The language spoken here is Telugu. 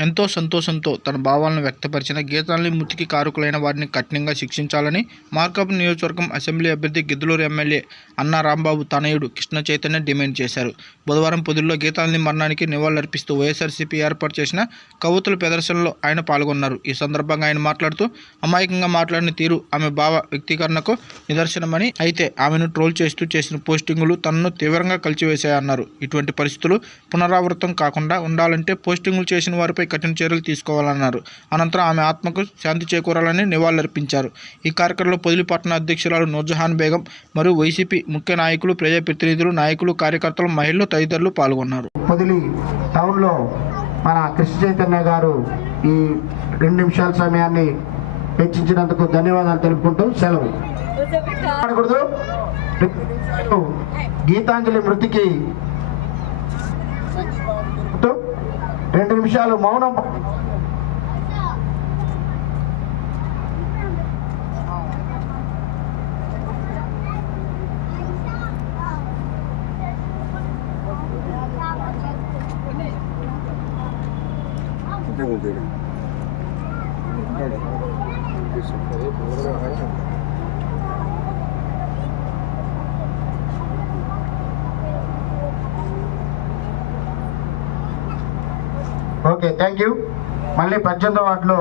ఎంతో సంతోషంతో తన భావాలను వ్యక్తపరిచిన గీతాలని మృతికి కారకులైన వారిని కఠినంగా శిక్షించాలని మార్కాపు నియోజకవర్గం అసెంబ్లీ అభ్యర్థి గిద్దలూరు ఎమ్మెల్యే అన్న రాంబాబు తనయుడు కృష్ణ చైతన్య డిమాండ్ చేశారు. బుధవారం పొదుల్లో గీతాలని మరణానికి నివాళులర్పిస్తూ వైఎస్ఆర్సీపీ ఏర్పాటు చేసిన కవుతుల ప్రదర్శనలో ఆయన పాల్గొన్నారు. ఈ సందర్భంగా ఆయన మాట్లాడుతూ అమాయకంగా మాట్లాడిన తీరు ఆమె భావ వ్యక్తీకరణకు నిదర్శనమని అయితే ఆమెను ట్రోల్ చేస్తూ చేసిన పోస్టింగులు తనను తీవ్రంగా కలిచివేశాయన్నారు. ఇటువంటి పరిస్థితులు పునరావృతం కాకుండా ఉండాలంటే పోస్టింగులు చేసిన వారిపై కఠిన చర్యలు తీసుకోవాలన్నారు. అనంతరం ఆమె ఆత్మకు శాంతి చేకూరాలని నివాళులర్పించారు. ఈ కార్యక్రమంలో పొదిలి పట్టణ అధ్యక్షురాలు నూర్జహాన్ బేగం మరియు వైసీపీ ముఖ్య నాయకులు ప్రజాప్రతినిధులు నాయకులు కార్యకర్తలు మహిళలు తదితరులు పాల్గొన్నారు. పొదిలి టౌన్లో మన కృష్ణ చైతన్య గారు ఈ రెండు నిమిషాల సమయాన్ని హెచ్చించినందుకు ధన్యవాదాలు తెలుపుకుంటూ సెలవు. గీతాంజలి మృతికి. రెండు నిమిషాలు మౌనం ఓకే థ్యాంక్ యూ మళ్ళీ పద్దెనిమిదో వాటిలో